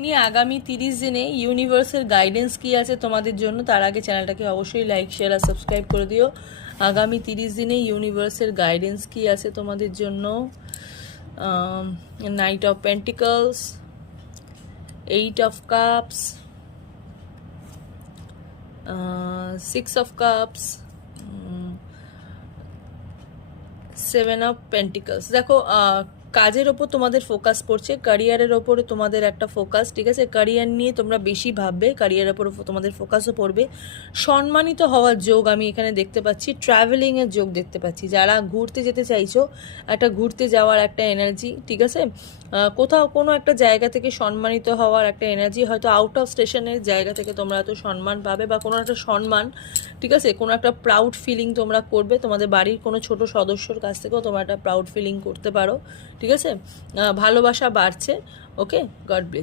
তিনি আগামী 30 দিনে ইউনিভার্সের গাইডেন্স কি আছে তোমাদের জন্য, তার আগে চ্যানেলটাকে অবশ্যই লাইক শেয়ার আর সাবস্ক্রাইব করে দিও। আগামী 30 দিনে ইউনিভার্সের গাইডেন্স কি আছে তোমাদের জন্য। Night of pentacles, 8 of cups, 6 of cups, 7 of pentacles. দেখো কাজের ওপর তোমাদের ফোকাস পড়ছে, ক্যারিয়ারের ওপরে তোমাদের একটা ফোকাস, ঠিক আছে? ক্যারিয়ার নিয়ে তোমরা বেশি ভাববে, ক্যারিয়ারের ওপর তোমাদের ফোকাসও পড়বে। সম্মানিত হওয়ার যোগ আমি এখানে দেখতে পাচ্ছি, ট্রাভেলিংয়ের যোগ দেখতে পাচ্ছি। যারা ঘুরতে যেতে চাইছো, একটা ঘুরতে যাওয়ার একটা এনার্জি, ঠিক আছে? কোথাও কোনো একটা জায়গা থেকে সম্মানিত হওয়ার একটা এনার্জি, হয়তো আউট অফ স্টেশনের জায়গা থেকে তোমরা হয়তো সম্মান পাবে, বা কোনো একটা সম্মান, ঠিক আছে? কোনো একটা প্রাউড ফিলিং তোমরা করবে, তোমাদের বাড়ির কোনো ছোট সদস্যর কাছ থেকেও তোমরা একটা প্রাউড ফিলিং করতে পারো, ঠিক আছে? ভালোবাসা বাড়ছে। ওকে, গড ব্লেস।